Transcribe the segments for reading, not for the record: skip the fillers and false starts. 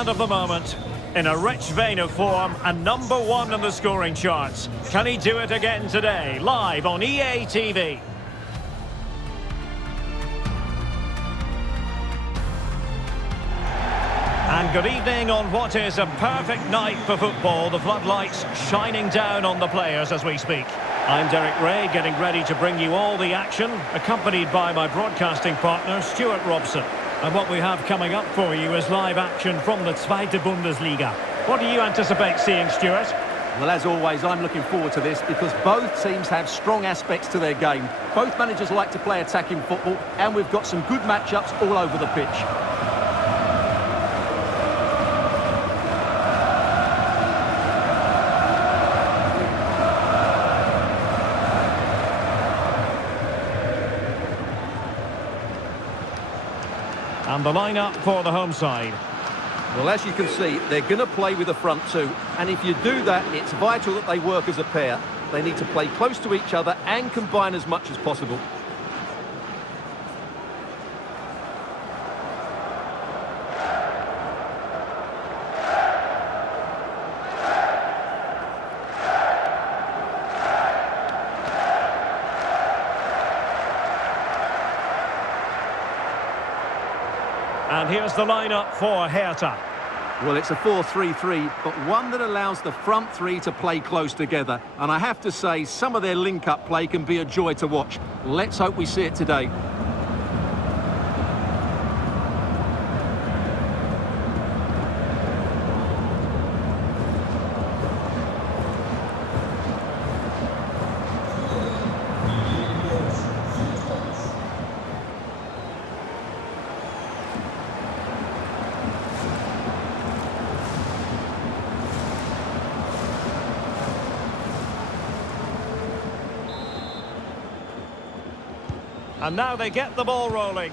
man of the moment. In a rich vein of form and #1 in the scoring charts. Can he do it again today? Live on EA TV. And good evening on what is a perfect night for football. The floodlights shining down on the players as we speak. I'm Derek Ray, getting ready to bring you all the action, accompanied by my broadcasting partner, Stuart Robson. And what we have coming up for you is live action from the Zweite Bundesliga. What do you anticipate seeing, Stuart? Well, as always, I'm looking forward to this because both teams have strong aspects to their game. Both managers like to play attacking football, and we've got some good matchups all over the pitch. And the lineup for the home side. Well, as you can see, they're going to play with the front two. And if you do that, it's vital that they work as a pair. They need to play close to each other and combine as much as possible. And here's the lineup for Hertha. Well, it's a 4-3-3, but one that allows the front three to play close together. And I have to say, some of their link-up play can be a joy to watch. Let's hope we see it today. And now they get the ball rolling.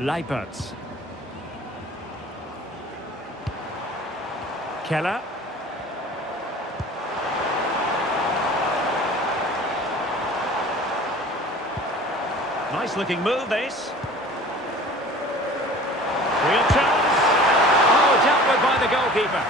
Leipertz. Keller. Nice looking move, this. Real chance. Oh, dealt with by the goalkeeper.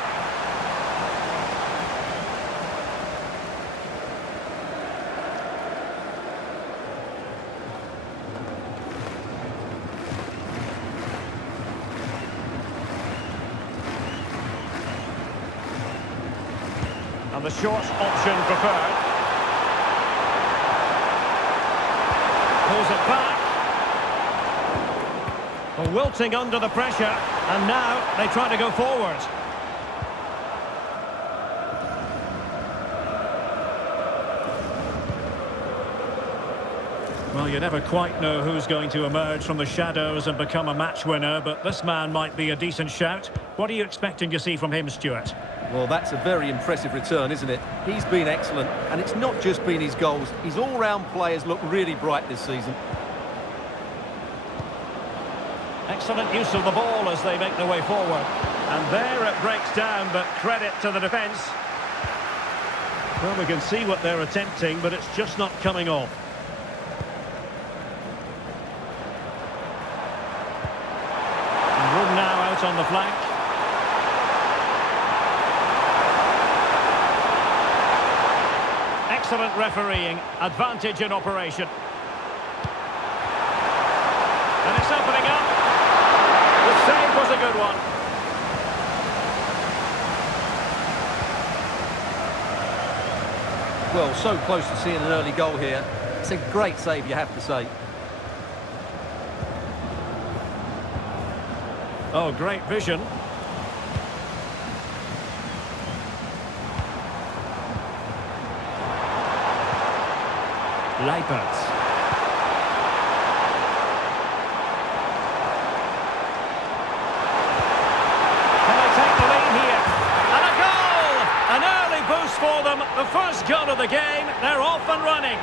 And the short option preferred. Pulls it back. Well, wilting under the pressure, and now they try to go forward. Well, you never quite know who's going to emerge from the shadows and become a match winner, but this man might be a decent shout. What are you expecting to see from him, Stuart? Well, that's a very impressive return, isn't it? He's been excellent, and it's not just been his goals. His all-round play has looked really bright this season. Excellent use of the ball as they make their way forward. And there it breaks down, but credit to the defence. Well, we can see what they're attempting, but it's just not coming off. And Wood now out on the flank. Excellent refereeing. Advantage in operation. And it's opening up. The save was a good one. Well, so close to seeing an early goal here. It's a great save, you have to say. Oh, great vision. Leipertz. For them, the first goal of the game, they're off and running.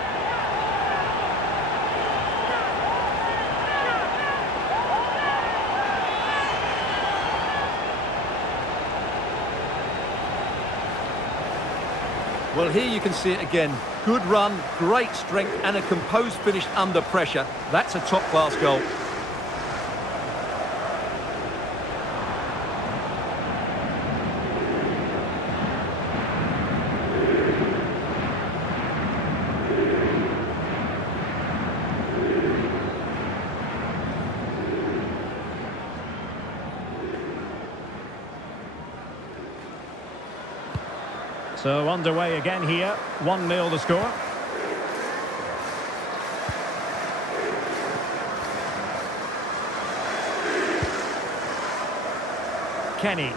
Well, here you can see it again. Good run, great strength and a composed finish under pressure. That's a top-class goal. So underway again here, 1-0 the score. Kenny.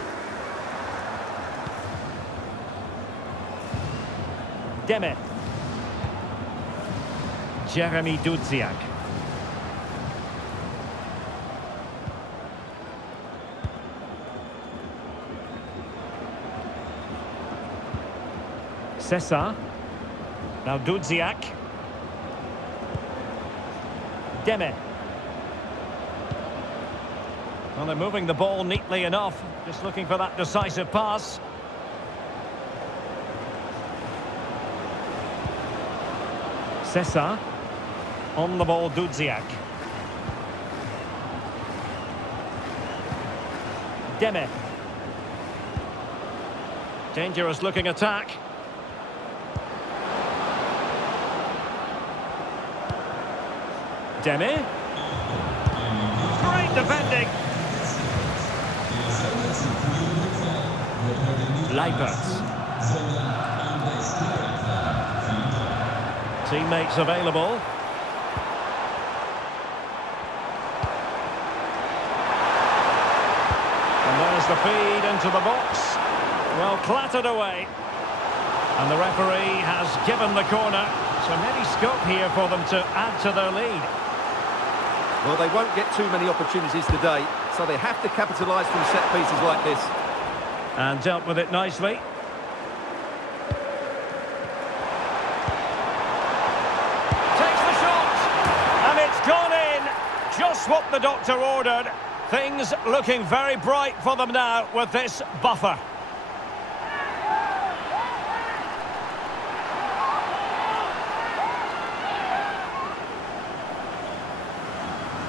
Deme. Jeremy Dudziak. Cesar. Now Dudziak. Deme. Well, they're moving the ball neatly enough. Just looking for that decisive pass. Cesar. On the ball, Dudziak. Deme. Dangerous looking attack. Deme. Great defending. Leipertz. Teammates available. And there's the feed into the box. Well, clattered away. And the referee has given the corner. So maybe scope here for them to add to their lead. Well, they won't get too many opportunities today, so they have to capitalise from set pieces like this. And dealt with it nicely. Takes the shot, and it's gone in. Just what the doctor ordered. Things looking very bright for them now with this buffer.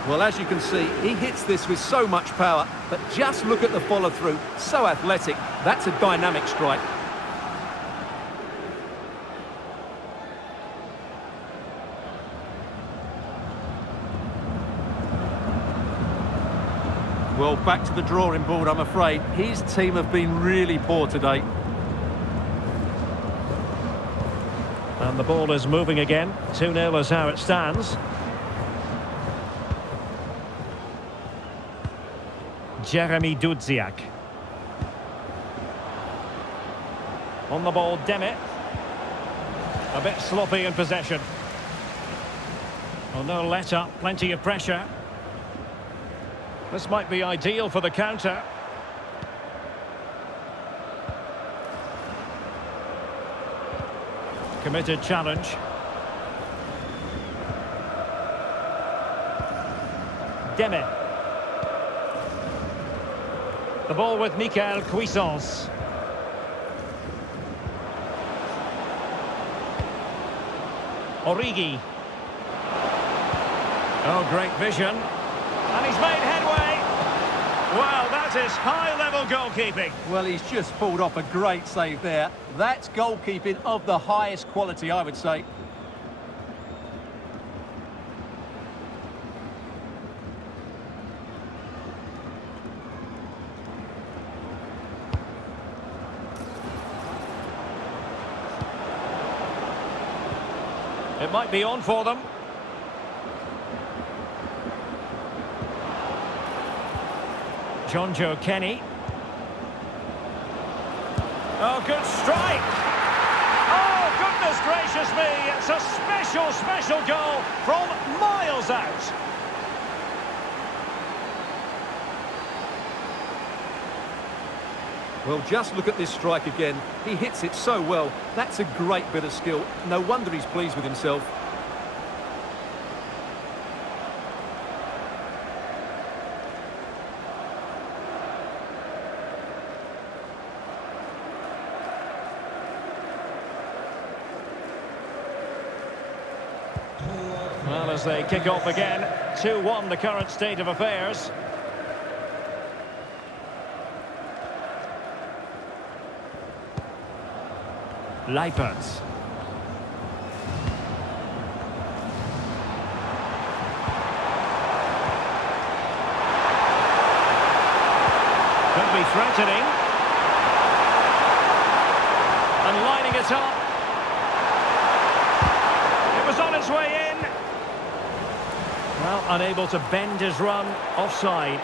Well, as you can see, he hits this with so much power, but just look at the follow-through. So athletic. That's a dynamic strike. Well, back to the drawing board, I'm afraid. His team have been really poor today. And the ball is moving again. 2-0 is how it stands. Jeremy Dudziak. On the ball, Deme. A bit sloppy in possession. Oh, no let-up, plenty of pressure. This might be ideal for the counter. Committed challenge. Deme. The ball with Michael Cuisance. Origi. Oh, great vision. And he's made headway. Well, that is high-level goalkeeping. Well, he's just pulled off a great save there. That's goalkeeping of the highest quality, I would say. It might be on for them. Joe Kenny. Oh, good strike. Oh, goodness gracious me. It's a special, special goal from miles out. Well, just look at this strike again. He hits it so well. That's a great bit of skill. No wonder he's pleased with himself. Well, as they kick off again, 2-1 the current state of affairs. Leipert. Could be threatening. And lining it up. It was on its way in. Well, unable to bend his run, offside.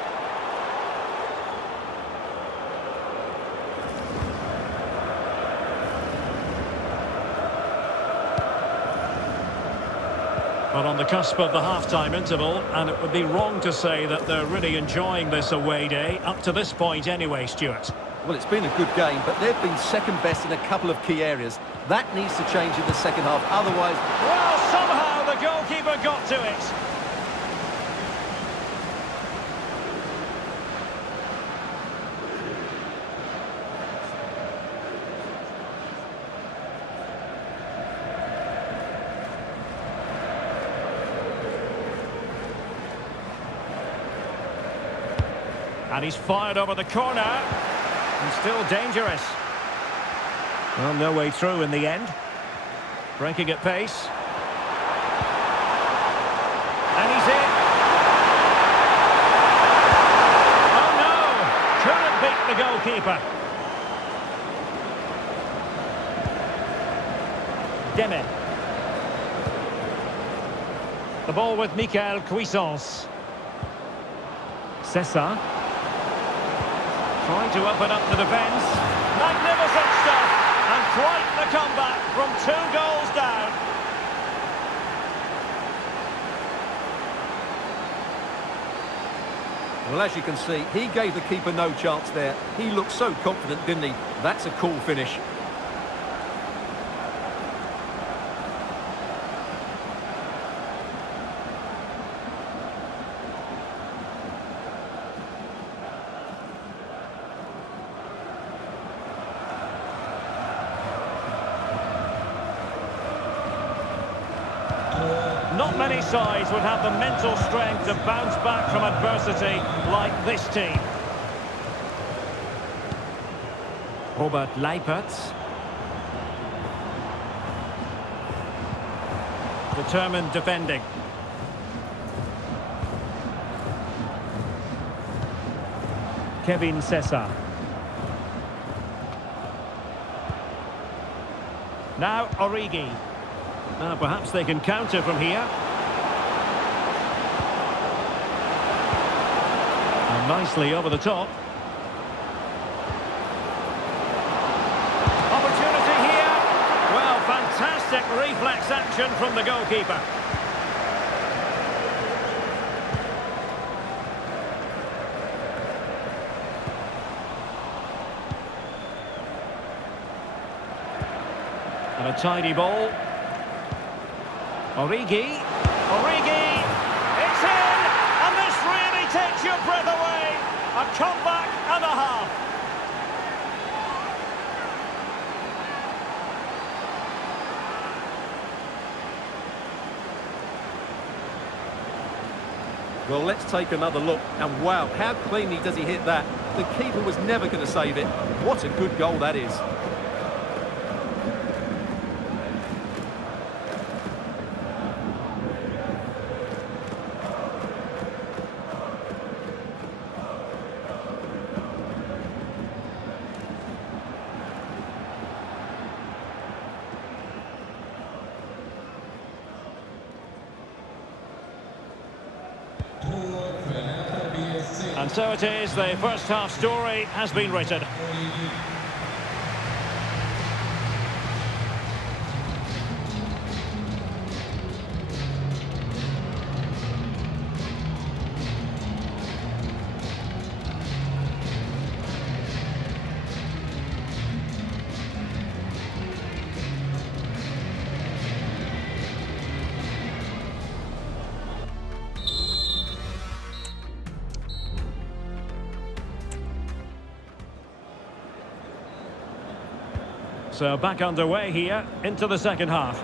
But on the cusp of the half-time interval, and it would be wrong to say that they're really enjoying this away day, up to this point anyway, Stuart. Well, it's been a good game, but they've been second best in a couple of key areas. That needs to change in the second half, otherwise... Well, somehow the goalkeeper got to it. And he's fired over the corner. And still dangerous. Well, no way through in the end. Breaking at pace. And he's in. Oh no! Couldn't beat the goalkeeper. Deme. The ball with Michael Cuisance. Cesar. Trying to open up the defence. Magnificent stuff. And quite the comeback from 2 goals down. Well, as you can see, he gave the keeper no chance there. He looked so confident, didn't he? That's a cool finish. Not many sides would have the mental strength to bounce back from adversity like this team. Robert Leipert. Determined defending. Kevin Cesar. Now Origi. Perhaps they can counter from here. And nicely over the top. Opportunity here. Well, fantastic reflex action from the goalkeeper. And a tidy ball. Origi, it's in, and this really takes your breath away. A comeback and a half. Well, let's take another look, and wow, how cleanly does he hit that? The keeper was never going to save it. What a good goal that is. And so it is, the first half story has been written. So back underway here into the second half.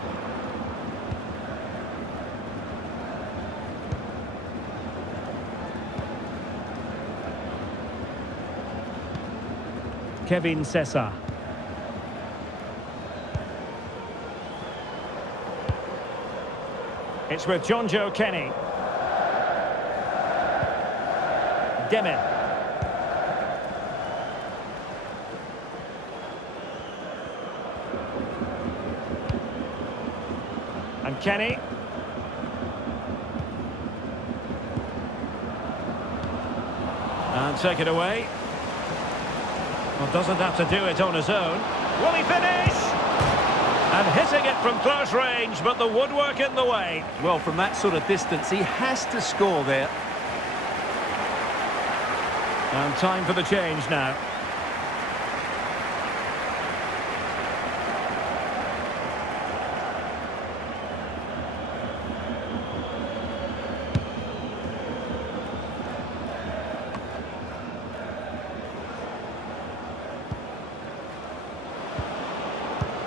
Kevin Sessa. It's with John Joe Kenny. Demi. And Kenny. And take it away. Well, doesn't have to do it on his own. Will he finish? And hitting it from close range, but the woodwork in the way. Well, from that sort of distance, he has to score there. And time for the change now.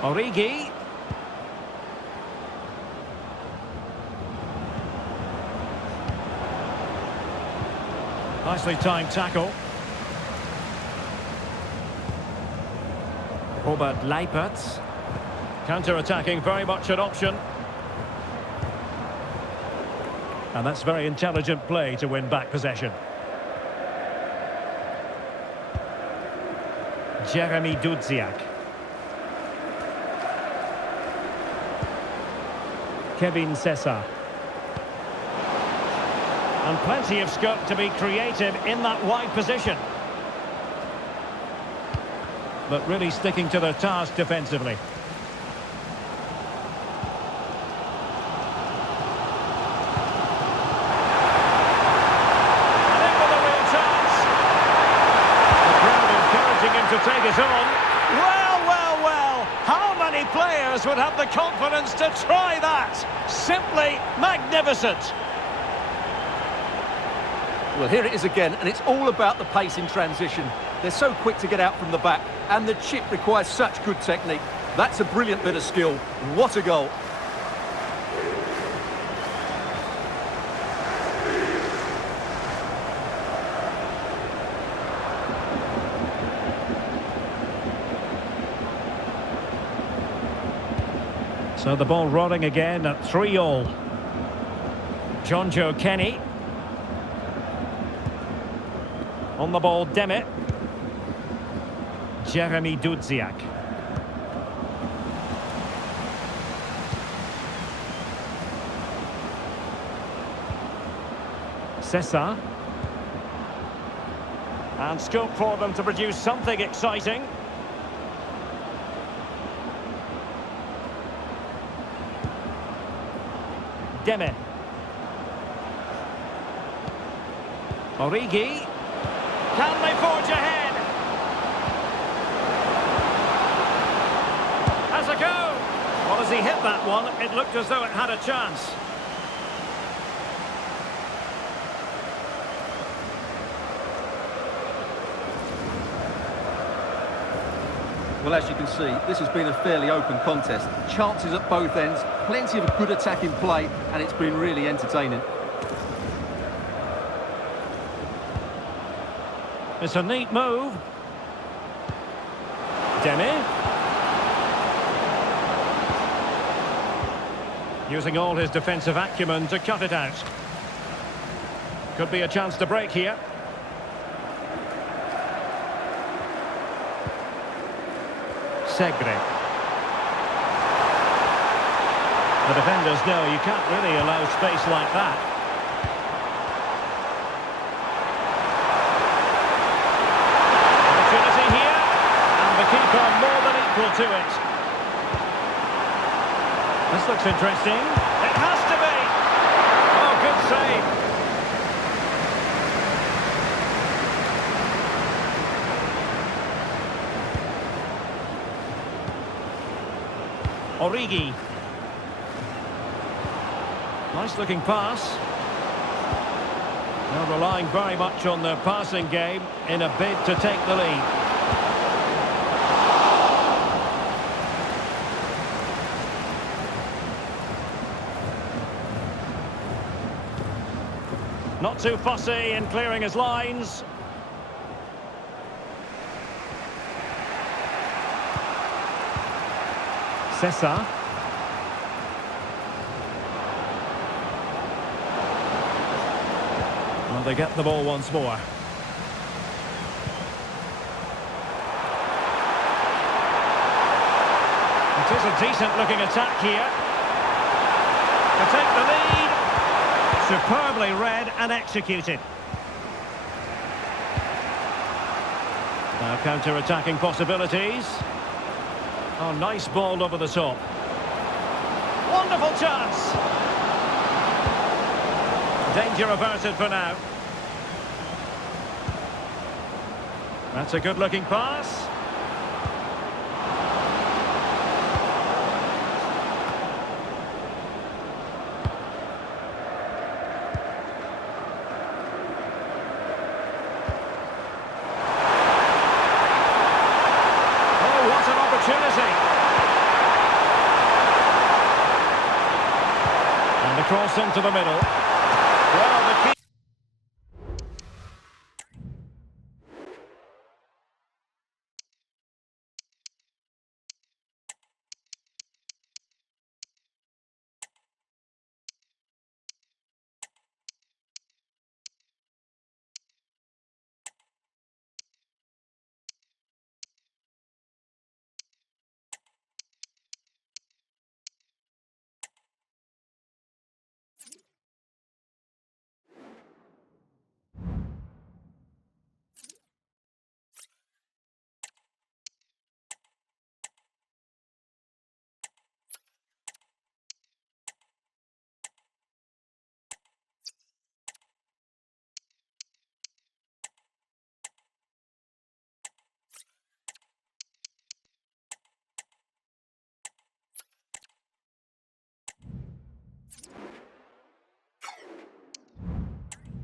Origi. Nicely timed tackle. Robert Leipert. Counter-attacking, very much an option. And that's very intelligent play to win back possession. Jeremy Dudziak. Kevin Sessa. And plenty of scope to be creative in that wide position. But really sticking to their task defensively. And in with a real chance. The crowd encouraging him to take it on. Well, well, well. How many players would have the confidence to try that? Simply magnificent. Well, here it is again, and it's all about the pace in transition. They're so quick to get out from the back, and the chip requires such good technique. That's a brilliant bit of skill. What a goal. So the ball rolling again at 3-3. John Joe Kenny. On the ball, Demi. Jeremy Dudziak. Sessa. And scope for them to produce something exciting. Demi. Origi. Can they forge ahead? Has a go. Well, as he hit that one, it looked as though it had a chance. Well, as you can see, this has been a fairly open contest. Chances at both ends, plenty of good attacking play, and it's been really entertaining. It's a neat move. Demi. Using all his defensive acumen to cut it out. Could be a chance to break here. Segre. The defenders know you can't really allow space like that. Opportunity here, and the keeper more than equal to it. This looks interesting. It has to be. Oh, good save. Origi. Nice looking pass. They're relying very much on their passing game in a bid to take the lead. Not too fussy in clearing his lines. Sessa. Well, they get the ball once more. It is a decent-looking attack here. To take the lead. Superbly read and executed. Now counter-attacking possibilities. Oh, nice ball over the top. Wonderful chance. Danger averted for now. That's a good-looking pass. And the cross into the middle. Well, the key...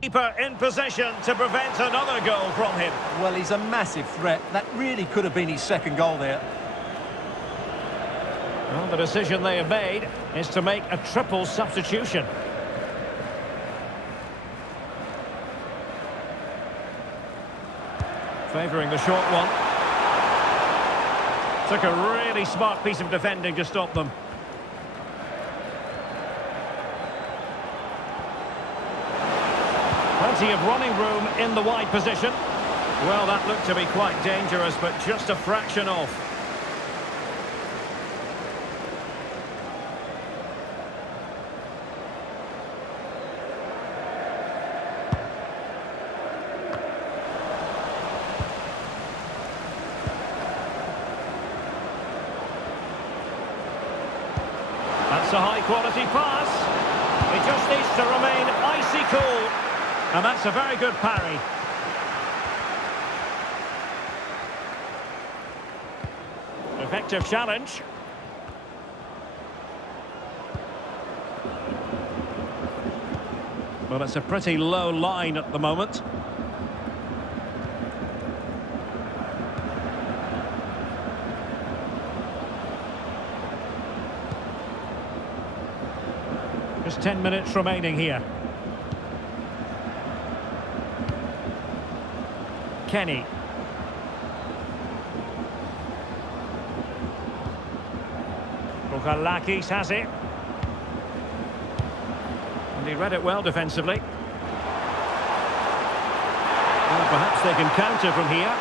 Keeper in possession to prevent another goal from him. Well, he's a massive threat. That really could have been his second goal there. Well, the decision they have made is to make a triple substitution. Favouring the short one. Took a really smart piece of defending to stop them. Plenty of running room in the wide position. Well, that looked to be quite dangerous, but just a fraction off. That's a high-quality pass. He just needs to remain icy cool. And that's a very good parry. Effective challenge. Well, it's a pretty low line at the moment. Just 10 minutes remaining here. Kenny. Rogalakis has it. And he read it well defensively. Well, perhaps they can counter from here.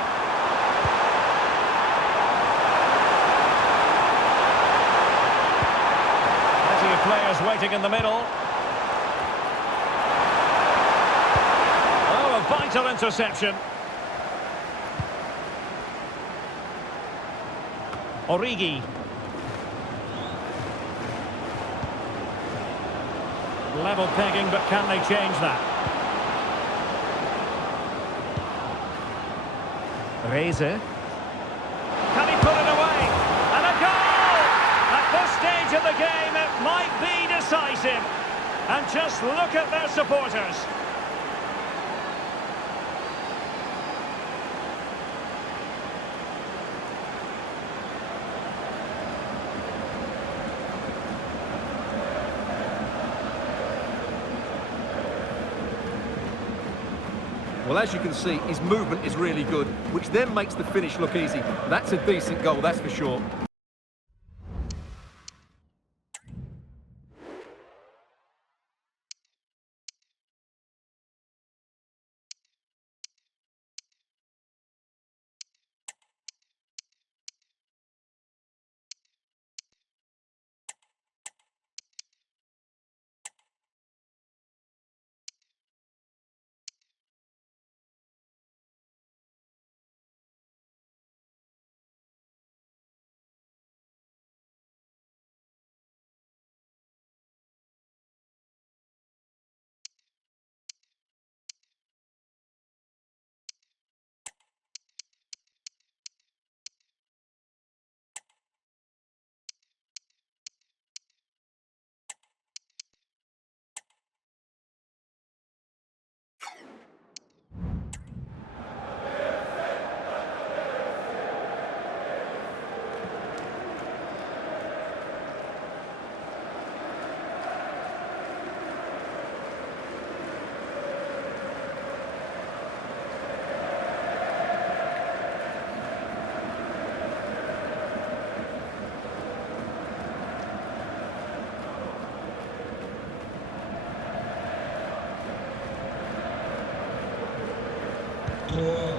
Plenty of players waiting in the middle. Oh, a vital interception. Origi. Level pegging, but can they change that? Reze. Can he put it away? And a goal! At this stage of the game, it might be decisive. And just look at their supporters. Well, as you can see, his movement is really good, which then makes the finish look easy. That's a decent goal, that's for sure.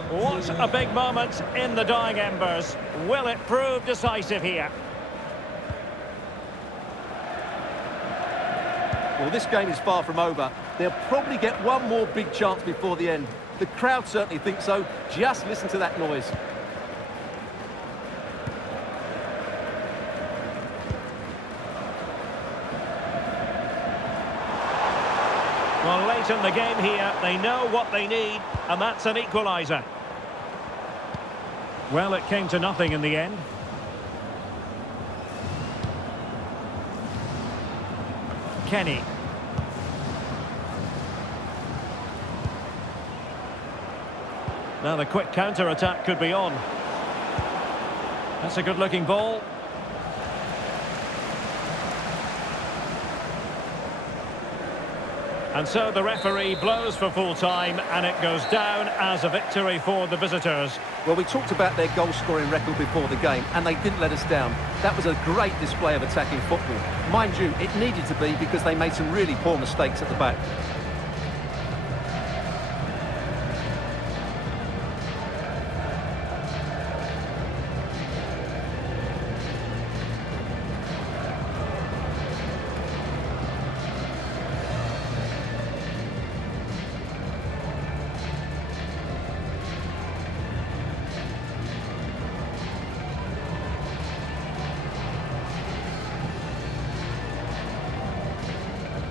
What a big moment in the dying embers. Will it prove decisive here? Well, this game is far from over. They'll probably get one more big chance before the end. The crowd certainly think so. Just listen to that noise. Well, late in the game here, they know what they need, and that's an equaliser. Well, it came to nothing in the end. Kenny. Now the quick counter-attack could be on. That's a good-looking ball. And so the referee blows for full time, and it goes down as a victory for the visitors. Well, we talked about their goal-scoring record before the game, and they didn't let us down. That was a great display of attacking football. Mind you, it needed to be because they made some really poor mistakes at the back.